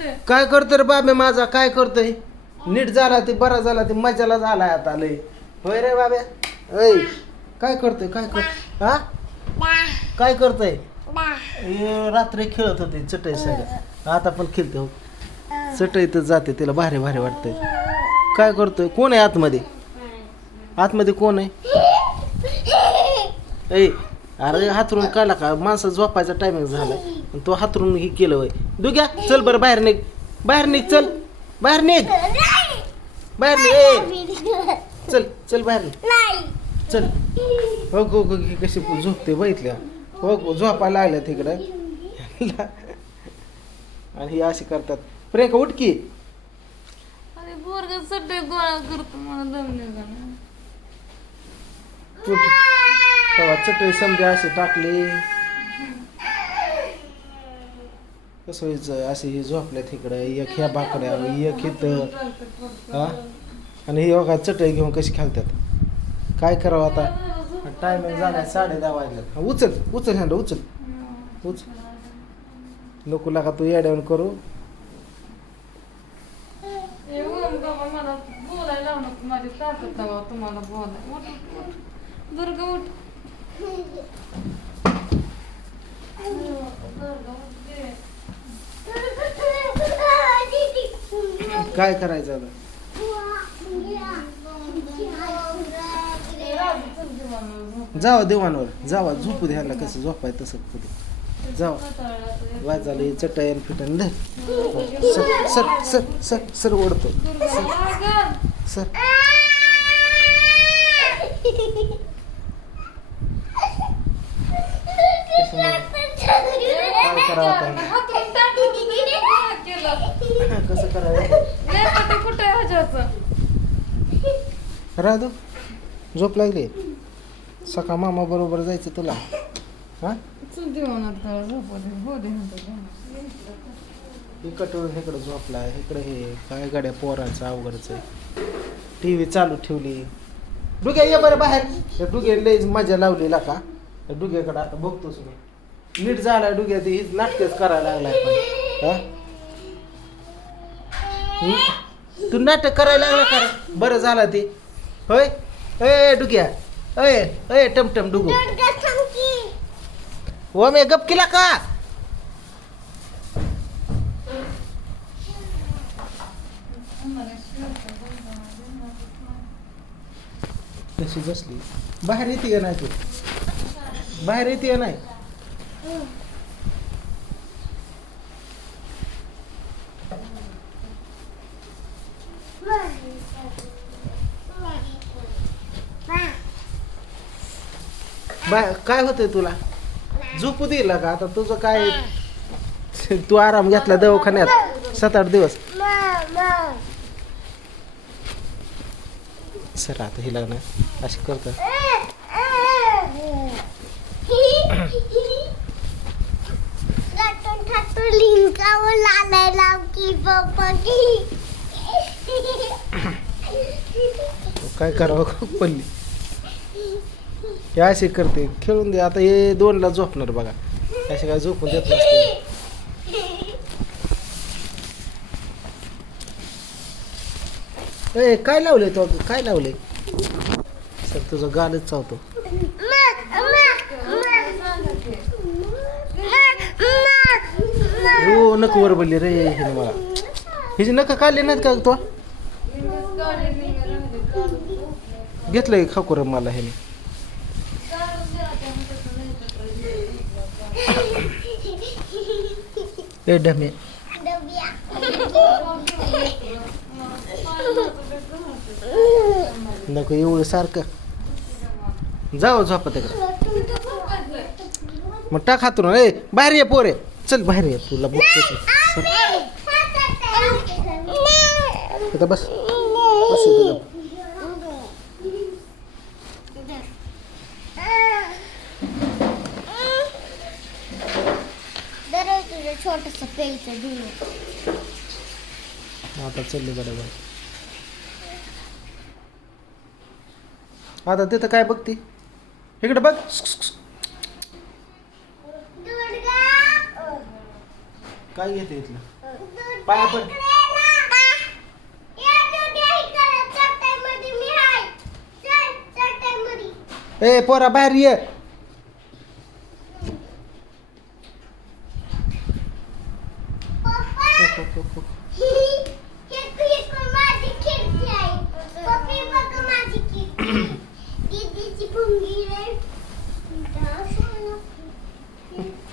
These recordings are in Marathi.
कुठे काय करतो रे बाबे माझा? काय करतोय? नीट झाला ते बरा झाला ते मजाला झालाय आता लय. होय रे बाबे? ऐ काय करतोय काय कर हा? काय करतोय? हे रात्री खेळत होते चटई सगळं. आता पण खेळते हो. चटईतच जाते तिला भारी भारी वाटतंय. काय करतोय? कोण आहे आतमध्ये? आतमध्ये कोण आहे? ऐ अरे हातरून काढला का? माणसं झोपायचा टायमिंग झाला आणि तो हातरून हे केलं वय दुग्या चल बरं बाहेर निघ. बाहेर निघ चल. बाहेर निघ. बाहेर निघ. चल चल बाहेर निघ. चल. हो गो गो कशी झोपते बघितल्या हो गो झोपायला लागल्या तिकडं. आणि ही अशी करतात. प्रियंका उठकी चटई समजे अशी टाकली. कसं व्हायचं? असे हे झोपल्या तिकडं एक ह्या बाकड्या एक इथं. हा? आणि ही बघा चटई घेऊन कशी खेळतात. काय करावं आता? टायमिंग झाला साडे दहा वाजल्यात उचल उचल ह्यांना उचल. उचल. नको लागा तू येड्यावर करू. तुम्हाला काय करायचं आता. जावा दिवाणवर जावा झोपू द्या ह्यांना कसं झोपाय तसं कुठे जावा. वाज झालं हे फिटन धर सर सर सर सर सर ओढतो. सर काय करावं आता? कसं करावं कुठे ह्याच्याचं? राधू झोप लागली. सकाळ मामा बरोबर जायचं तुला. हा. इकडून इकडं झोपला इकडं हे काय गाड्या पोरांचं अवघडच टी व्ही चालू ठेवली. डुग्या ये बरं बाहेर. डुग्या लई मजा लावलेला का? डुग्याकडे आता बघतोस मी. नीट झाला डुग्या ती नाटकच करायला लागलाय पण. हा? तू नाटक करायला लागला का रे? बरं झाला ते. होय? ए डुग्या. अय अय टमटम डुगू. हो मी गप केला का? कशी बसली? बाहेर येते का नाही तू? बाहेर येते का नाही? बाय काय होतंय तुला? झोपू दिला का आता तुझं काय तू आराम घेतला दवाखान्यात सात आठ दिवस. सर आता हिला ना अशी करत. काय करावं पल्ली हे असे करते खेळून दे. आता हे दोनला झोपणार बघा. असे काय झोपून देत नसते. ए काय लावले तो? काय लावले सर तुझं गालच चावतो. हो नको वर बोलली रे हिने मला. हिची नका काढले नाहीत का तो? घेतलंय खाकूर मला ह्याने काढून द्या त्या हाताचं नाही तर काही. ए डमे नको एवढं सारखं जावं झोपा तिकडं मग टाक हातून ए बाहेर ये पोरे चल बाहेर ये तुला बघतो इथं बस बस आता चालली बरोबर. आता तिथं काय बघती? इकडे बघ. काय घेते इथलं? पाया पड. ए पोरा बाहेर ये.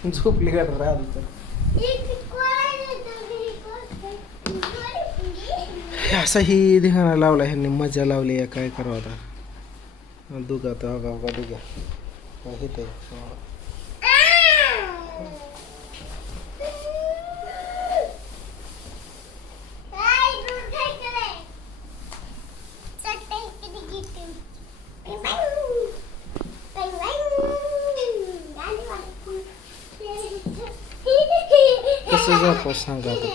झोपली का राहू तर असा ही धिंगाणा लावला ह्यांनी मजा लावली आहे काय करावं आता दुगा तर अगा हगा दुगा हे ते कसं जातो सांगा आता